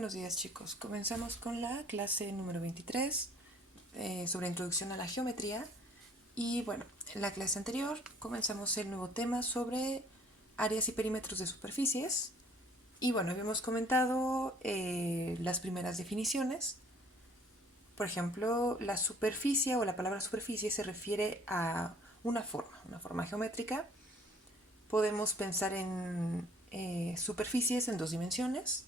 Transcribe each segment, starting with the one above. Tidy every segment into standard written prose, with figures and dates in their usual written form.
buenos días, chicos. Comenzamos con la clase número 23 sobre introducción a la geometría. Y bueno, en la clase anterior comenzamos el nuevo tema sobre áreas y perímetros de superficies. Y bueno, habíamos comentado las primeras definiciones. Por ejemplo, la superficie o la palabra superficie se refiere a una forma geométrica. Podemos pensar en superficies en dos dimensiones,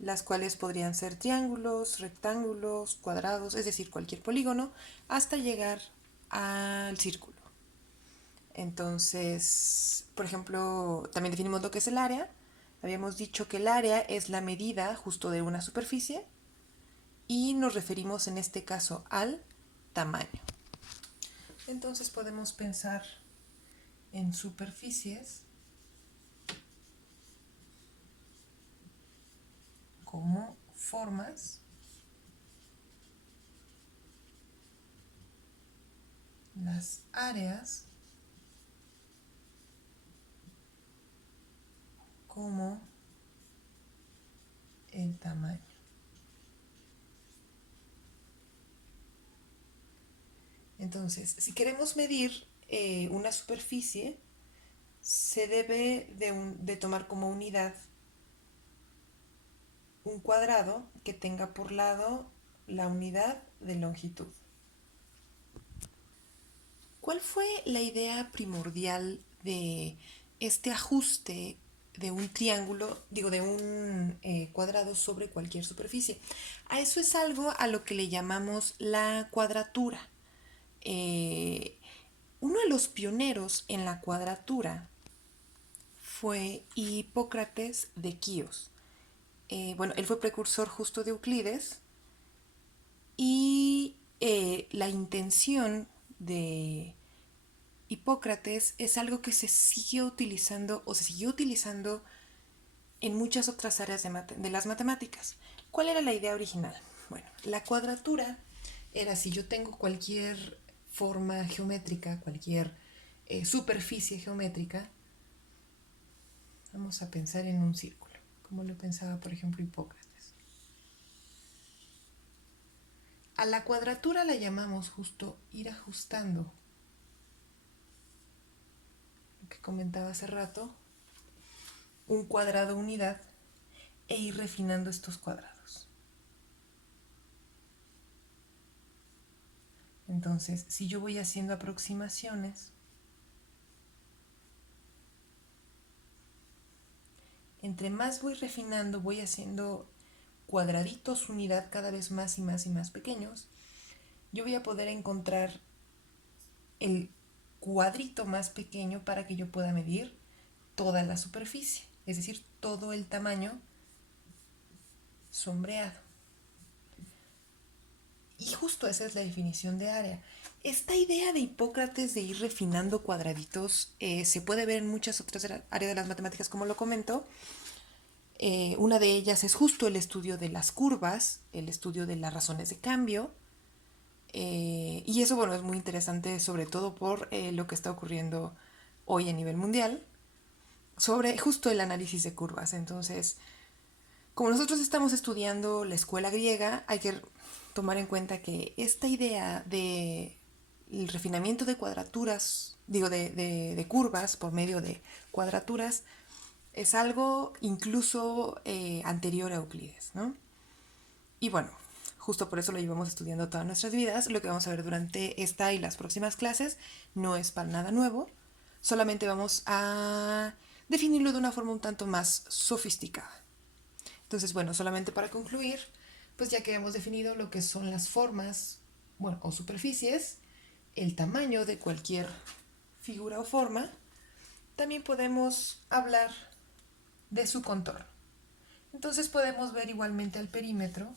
las cuales podrían ser triángulos, rectángulos, cuadrados, es decir, cualquier polígono, hasta llegar al círculo. Entonces, por ejemplo, también definimos lo que es el área. Habíamos dicho que el área es la medida justo de una superficie y nos referimos en este caso al tamaño. Entonces podemos pensar en superficies como formas las áreas como el tamaño. Entonces, si queremos medir una superficie, se debe de tomar como unidad un cuadrado que tenga por lado la unidad de longitud. ¿Cuál fue la idea primordial de este ajuste de un triángulo, de un cuadrado sobre cualquier superficie? A eso es algo a lo que le llamamos la cuadratura. Uno de los pioneros en la cuadratura fue Hipócrates de Quíos. Él fue precursor justo de Euclides y la intención de Hipócrates es algo que se siguió utilizando o se siguió utilizando en muchas otras áreas de las matemáticas. ¿Cuál era la idea original? Bueno, la cuadratura era si yo tengo cualquier forma geométrica, cualquier superficie geométrica, vamos a pensar en un círculo, como lo pensaba por ejemplo Hipócrates. A la cuadratura la llamamos justo ir ajustando, lo que comentaba hace rato, un cuadrado unidad e ir refinando estos cuadrados. Entonces, si yo voy haciendo aproximaciones, entre más voy refinando, voy haciendo cuadraditos unidad cada vez más y más y más pequeños, yo voy a poder encontrar el cuadrito más pequeño para que yo pueda medir toda la superficie, es decir, todo el tamaño sombreado. Y justo esa es la definición de área. Esta idea de Hipócrates de ir refinando cuadraditos se puede ver en muchas otras áreas de las matemáticas, como lo comento. Una de ellas es justo el estudio de las curvas, el estudio de las razones de cambio. Y eso, bueno, es muy interesante, sobre todo por lo que está ocurriendo hoy a nivel mundial, sobre justo el análisis de curvas. Entonces, como nosotros estamos estudiando la escuela griega, hay que tomar en cuenta que esta idea de el refinamiento de cuadraturas, de curvas por medio de cuadraturas, es algo incluso anterior a Euclides, ¿no? Y bueno, justo por eso lo llevamos estudiando todas nuestras vidas. Lo que vamos a ver durante esta y las próximas clases no es para nada nuevo, solamente vamos a definirlo de una forma un tanto más sofisticada. Entonces, bueno, solamente para concluir, pues ya que hemos definido lo que son las formas, bueno, o superficies, el tamaño de cualquier figura o forma, también podemos hablar de su contorno. Entonces podemos ver igualmente al perímetro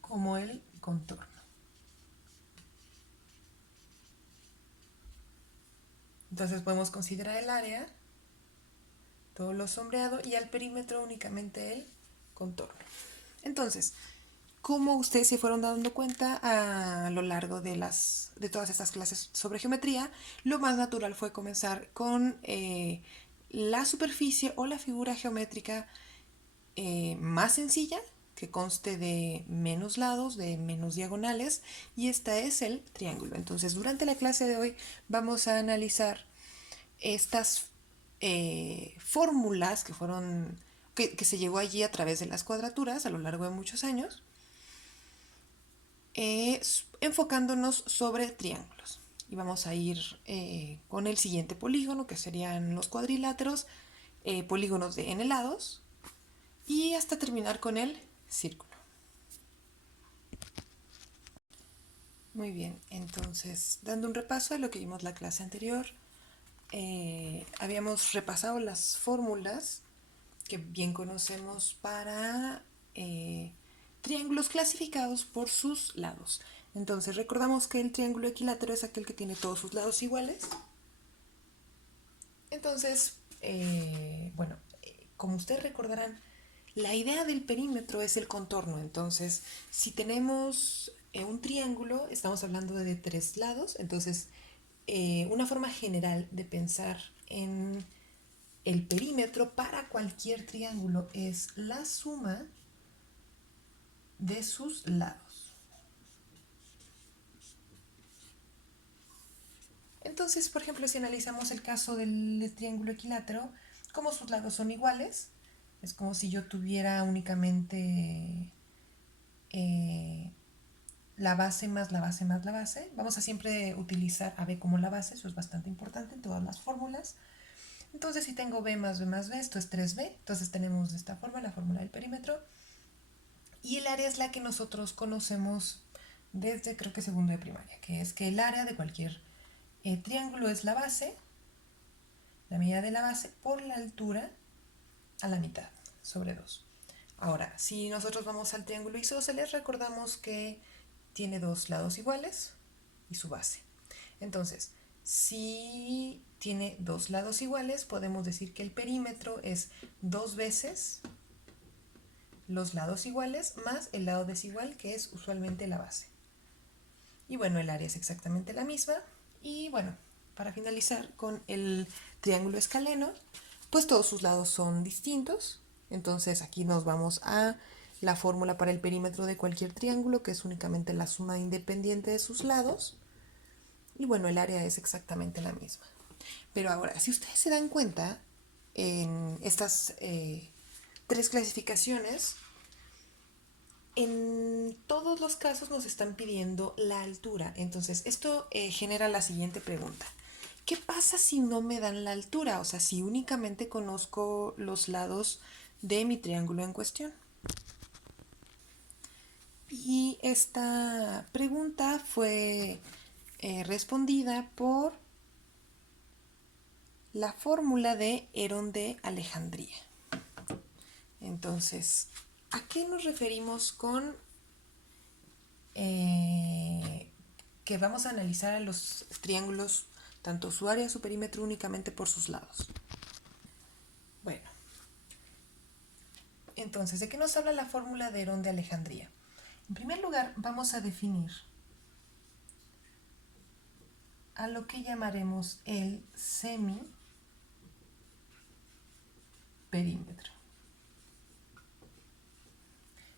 como el contorno. Entonces podemos considerar el área, todo lo sombreado, y al perímetro únicamente el contorno. Entonces, como ustedes se fueron dando cuenta a lo largo de todas estas clases sobre geometría, lo más natural fue comenzar con la superficie o la figura geométrica más sencilla, que conste de menos lados, de menos diagonales, y esta es el triángulo. Entonces, durante la clase de hoy vamos a analizar estas fórmulas que se llegó allí a través de las cuadraturas a lo largo de muchos años, enfocándonos sobre triángulos. Y vamos a ir con el siguiente polígono, que serían los cuadriláteros, polígonos de n lados, y hasta terminar con el círculo. Muy bien, entonces, dando un repaso de lo que vimos la clase anterior, habíamos repasado las fórmulas que bien conocemos para triángulos clasificados por sus lados. Entonces, recordamos que el triángulo equilátero es aquel que tiene todos sus lados iguales. Entonces, bueno, como ustedes recordarán, la idea del perímetro es el contorno. Entonces, si tenemos un triángulo, estamos hablando de 3 lados. Entonces, una forma general de pensar en el perímetro para cualquier triángulo es la suma de sus lados. Entonces, por ejemplo, si analizamos el caso del triángulo equilátero, como sus lados son iguales, es como si yo tuviera únicamente la base más la base más la base. Vamos a siempre utilizar a b como la base, eso es bastante importante en todas las fórmulas. Entonces, si tengo b más b más b, esto es 3b. Entonces tenemos de esta forma la fórmula del perímetro. Y el área es la que nosotros conocemos desde creo que segundo de primaria, que es que el área de cualquier triángulo es la base, la medida de la base por la altura a la mitad sobre 2. Ahora, si nosotros vamos al triángulo isósceles, recordamos que tiene 2 lados iguales y su base. Entonces, si tiene 2 lados iguales, podemos decir que el perímetro es 2 veces los lados iguales más el lado desigual, que es usualmente la base. Y bueno, el área es exactamente la misma. Y bueno, para finalizar con el triángulo escaleno, pues todos sus lados son distintos. Entonces aquí nos vamos a la fórmula para el perímetro de cualquier triángulo, que es únicamente la suma independiente de sus lados. Y bueno, el área es exactamente la misma. Pero ahora, si ustedes se dan cuenta, en estas 3 clasificaciones, en todos los casos nos están pidiendo la altura. Entonces, esto genera la siguiente pregunta. ¿Qué pasa si no me dan la altura? O sea, si únicamente conozco los lados de mi triángulo en cuestión. Y esta pregunta fue respondida por la fórmula de Herón de Alejandría. Entonces, ¿a qué nos referimos con que vamos a analizar a los triángulos, tanto su área, su perímetro, únicamente por sus lados? Bueno, entonces, ¿de qué nos habla la fórmula de Herón de Alejandría? En primer lugar, vamos a definir a lo que llamaremos el semiperímetro.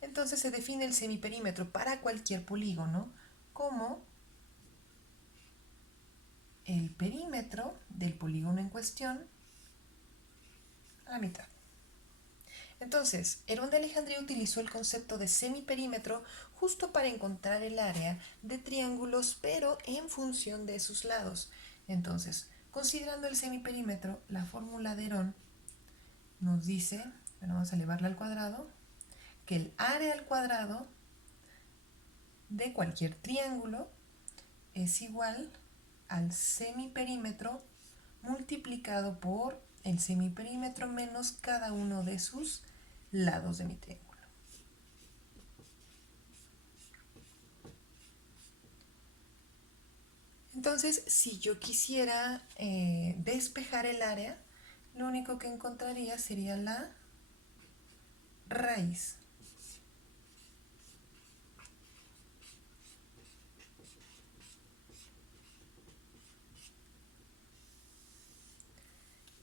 Entonces se define el semiperímetro para cualquier polígono como el perímetro del polígono en cuestión a la mitad. Entonces, Herón de Alejandría utilizó el concepto de semiperímetro justo para encontrar el área de triángulos, pero en función de sus lados. Entonces, considerando el semiperímetro, la fórmula de Herón nos dice, bueno, vamos a elevarla al cuadrado, que el área al cuadrado de cualquier triángulo es igual al semiperímetro multiplicado por el semiperímetro menos cada uno de sus lados de mi triángulo. Entonces, si yo quisiera despejar el área, lo único que encontraría sería la raíz.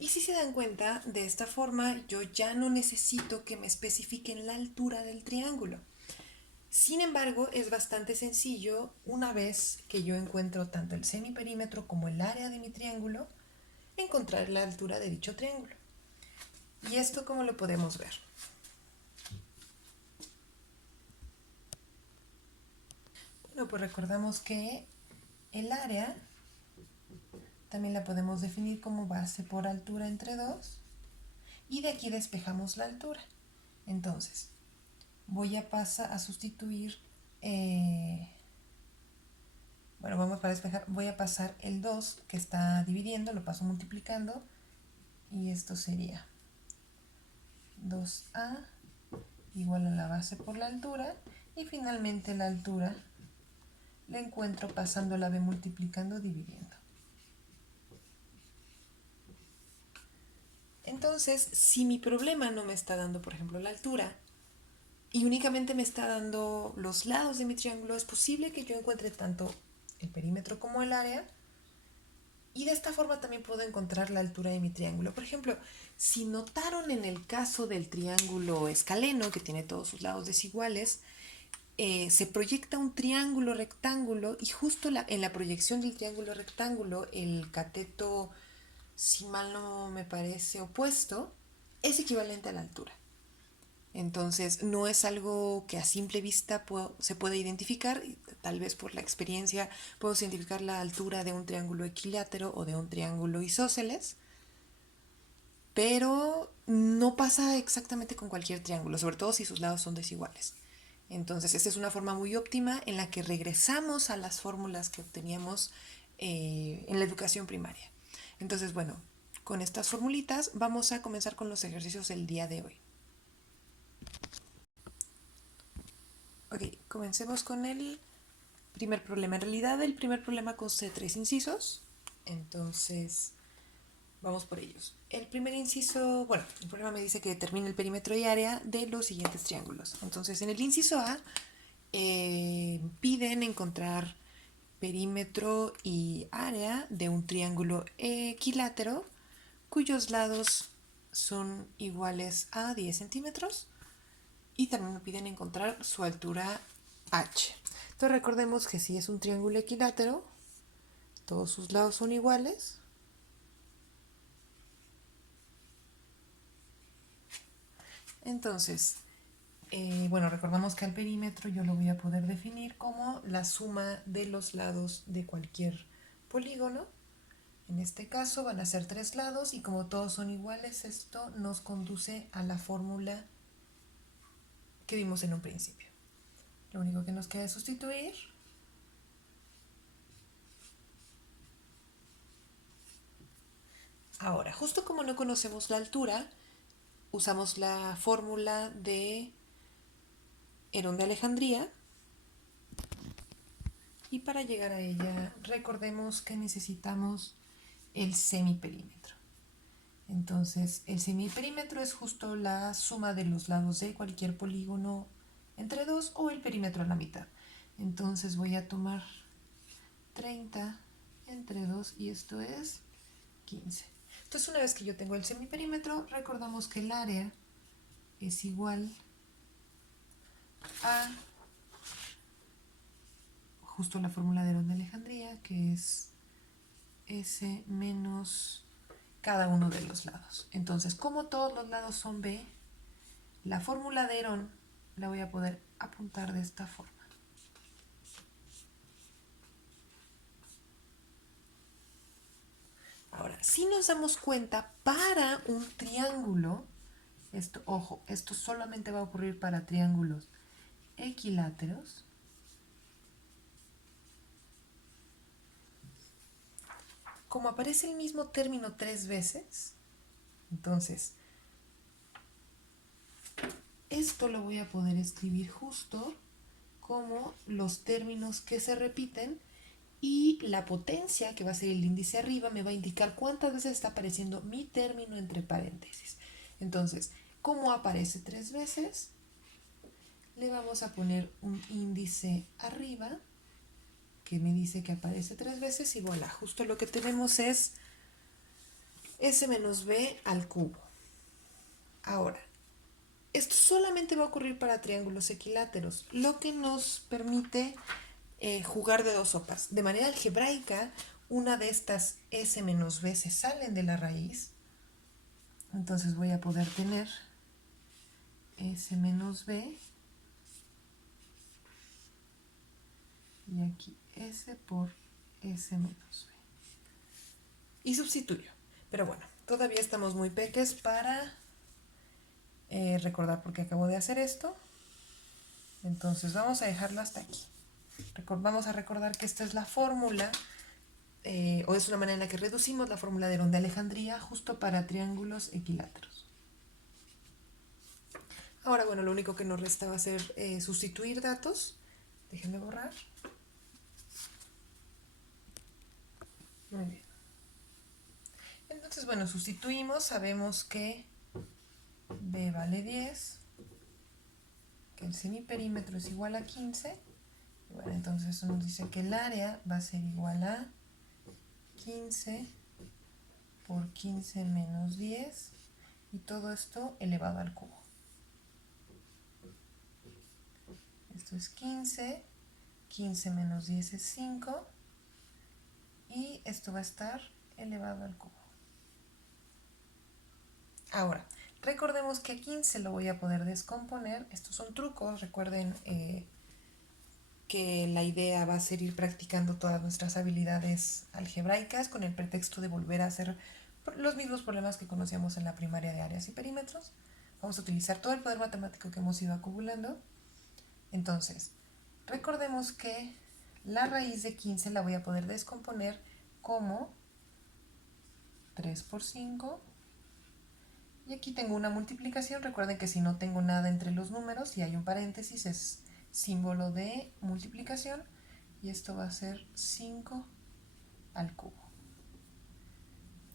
Y si se dan cuenta, de esta forma yo ya no necesito que me especifiquen la altura del triángulo. Sin embargo, es bastante sencillo una vez que yo encuentro tanto el semiperímetro como el área de mi triángulo, encontrar la altura de dicho triángulo. ¿Y esto cómo lo podemos ver? Bueno, pues recordamos que el área también la podemos definir como base por altura entre 2 y de aquí despejamos la altura. Entonces, voy a pasar a sustituir, bueno, vamos para despejar, voy a pasar el 2 que está dividiendo, lo paso multiplicando y esto sería 2a igual a la base por la altura y finalmente la altura la encuentro pasando la b multiplicando dividiendo. Entonces, si mi problema no me está dando, por ejemplo, la altura y únicamente me está dando los lados de mi triángulo, es posible que yo encuentre tanto el perímetro como el área y de esta forma también puedo encontrar la altura de mi triángulo. Por ejemplo, si notaron en el caso del triángulo escaleno, que tiene todos sus lados desiguales, se proyecta un triángulo rectángulo y justo en la proyección del triángulo rectángulo el cateto, si mal no me parece opuesto, es equivalente a la altura. Entonces no es algo que a simple vista se puede identificar, tal vez por la experiencia puedo identificar la altura de un triángulo equilátero o de un triángulo isósceles, pero no pasa exactamente con cualquier triángulo, sobre todo si sus lados son desiguales. Entonces, esta es una forma muy óptima en la que regresamos a las fórmulas que obteníamos en la educación primaria. Entonces, bueno, con estas formulitas vamos a comenzar con los ejercicios del día de hoy. Ok, comencemos con el primer problema. En realidad, el primer problema consta de 3 incisos. Entonces, vamos por ellos. El primer inciso, bueno, el problema me dice que determine el perímetro y área de los siguientes triángulos. Entonces, en el inciso A, piden encontrar perímetro y área de un triángulo equilátero cuyos lados son iguales a 10 centímetros y también me piden encontrar su altura h. Entonces recordemos que si es un triángulo equilátero, todos sus lados son iguales. Entonces, bueno, recordamos que al perímetro yo lo voy a poder definir como la suma de los lados de cualquier polígono. En este caso van a ser 3 lados y como todos son iguales, esto nos conduce a la fórmula que vimos en un principio. Lo único que nos queda es sustituir. Ahora, justo como no conocemos la altura, usamos la fórmula de Herón de Alejandría y para llegar a ella recordemos que necesitamos el semiperímetro. Entonces, el semiperímetro es justo la suma de los lados de cualquier polígono entre 2 o el perímetro a la mitad. Entonces voy a tomar 30 entre 2 y esto es 15. Entonces, una vez que yo tengo el semiperímetro, recordamos que el área es igual a justo la fórmula de Herón de Alejandría, que es S menos cada uno de los lados. Entonces, como todos los lados son B, la fórmula de Herón la voy a poder apuntar de esta forma. Ahora, si nos damos cuenta, para un triángulo, esto, ojo, esto solamente va a ocurrir para triángulos equiláteros. Como aparece el mismo término 3 veces, entonces esto lo voy a poder escribir justo como los términos que se repiten y la potencia, que va a ser el índice arriba, me va a indicar cuántas veces está apareciendo mi término entre paréntesis. Entonces, como aparece 3 veces, le vamos a poner un índice arriba que me dice que aparece 3 veces y voilà, justo lo que tenemos es S menos B al cubo. Ahora, esto solamente va a ocurrir para triángulos equiláteros, lo que nos permite jugar de dos sopas. De manera algebraica, una de estas S menos B se salen de la raíz. Entonces voy a poder tener S menos B y aquí S por S menos B. Y sustituyo. Pero bueno, todavía estamos muy peques para recordar por qué acabo de hacer esto. Entonces vamos a dejarlo hasta aquí. Vamos a recordar que esta es la fórmula, o es una manera en la que reducimos la fórmula de Herón de Alejandría justo para triángulos equiláteros. Ahora, bueno, lo único que nos resta va a ser sustituir datos. Déjenme borrar. Muy bien. Entonces, bueno, sustituimos, sabemos que B vale 10, que el semiperímetro es igual a 15. Bueno, entonces eso nos dice que el área va a ser igual a 15 por 15 menos 10 y todo esto elevado al cubo. Esto es 15, 15 menos 10 es 5 y esto va a estar elevado al cubo. Ahora, recordemos que a 15 lo voy a poder descomponer. Estos son trucos, recuerden que la idea va a ser ir practicando todas nuestras habilidades algebraicas con el pretexto de volver a hacer los mismos problemas que conocíamos en la primaria de áreas y perímetros. Vamos a utilizar todo el poder matemático que hemos ido acumulando. Entonces, recordemos que la raíz de 15 la voy a poder descomponer como 3 por 5. Y aquí tengo una multiplicación. Recuerden que si no tengo nada entre los números y hay un paréntesis es símbolo de multiplicación. Y esto va a ser 5 al cubo.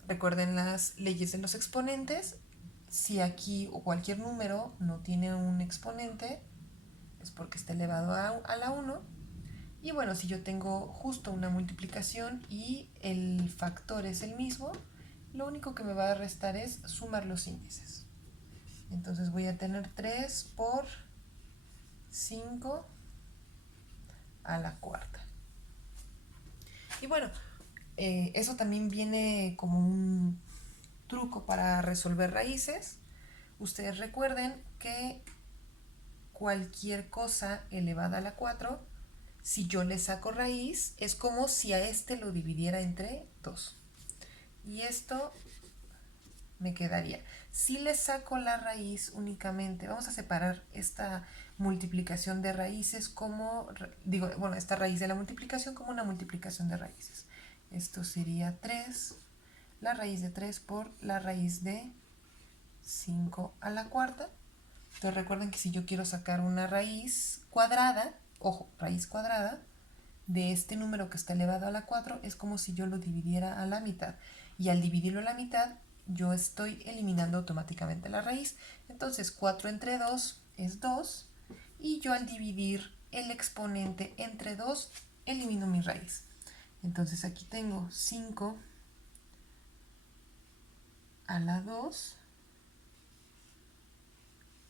Recuerden las leyes de los exponentes. Si aquí o cualquier número no tiene un exponente, es porque está elevado a la 1. Y bueno, si yo tengo justo una multiplicación y el factor es el mismo, lo único que me va a restar es sumar los índices. Entonces voy a tener 3 por 5 a la cuarta. Y bueno, eso también viene como un truco para resolver raíces. Ustedes recuerden que cualquier cosa elevada a la 4, si yo le saco raíz, es como si a este lo dividiera entre 2. Y esto me quedaría. Si le saco la raíz únicamente, vamos a separar esta multiplicación de raíces como, esta raíz de la multiplicación como una multiplicación de raíces. Esto sería 3, la raíz de 3 por la raíz de 5 a la cuarta. Entonces recuerden que si yo quiero sacar una raíz cuadrada, ojo, raíz cuadrada, de este número que está elevado a la 4, es como si yo lo dividiera a la mitad. Y al dividirlo a la mitad, yo estoy eliminando automáticamente la raíz. Entonces 4 entre 2 es 2. Y yo al dividir el exponente entre 2, elimino mi raíz. Entonces aquí tengo 5 a la 2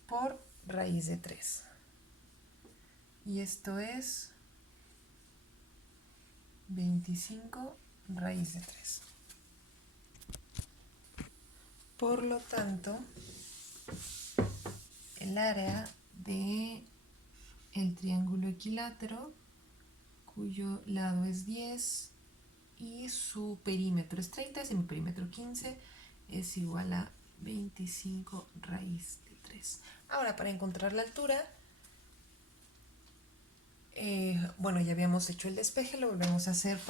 por raíz de 3. Y esto es 25 raíz de 3. Por lo tanto, el área de el triángulo equilátero, cuyo lado es 10 y su perímetro es 30, semiperímetro 15, es igual a 25 raíz de 3. Ahora, para encontrar la altura, bueno, ya habíamos hecho el despeje, lo volvemos a hacer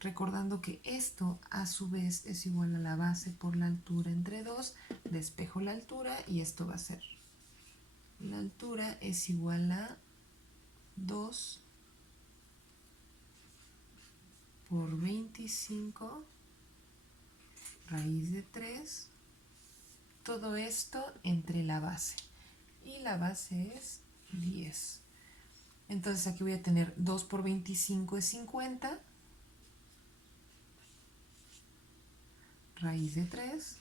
recordando que esto a su vez es igual a la base por la altura entre 2, despejo la altura y esto va a ser, la altura es igual a 2 por 25 raíz de 3, todo esto entre la base, y la base es 10. Entonces aquí voy a tener 2 por 25 es 50, raíz de 3.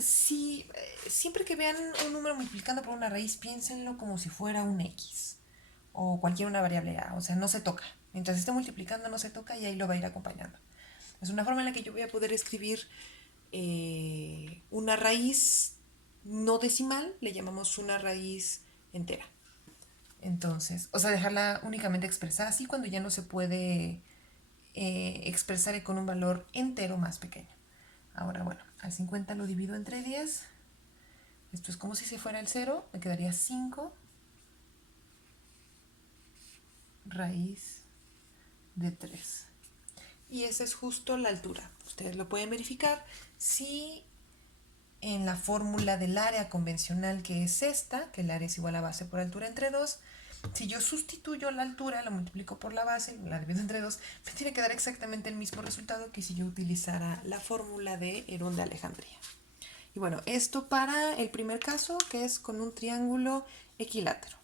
Si, siempre que vean un número multiplicando por una raíz, piénsenlo como si fuera un X o cualquier una variable A, o sea, no se toca. Mientras esté multiplicando no se toca y ahí lo va a ir acompañando. Es una forma en la que yo voy a poder escribir una raíz no decimal, le llamamos una raíz entera. Entonces, o sea, dejarla únicamente expresada así cuando ya no se puede expresar con un valor entero más pequeño. Ahora, bueno, al 50 lo divido entre 10. Esto es como si se fuera el 0. Me quedaría 5 raíz de 3. Y esa es justo la altura. Ustedes lo pueden verificar si en la fórmula del área convencional, que es esta, que el área es igual a base por altura entre 2, si yo sustituyo la altura, la multiplico por la base, la divido entre 2, me tiene que dar exactamente el mismo resultado que si yo utilizara la fórmula de Herón de Alejandría. Y bueno, esto para el primer caso, que es con un triángulo equilátero.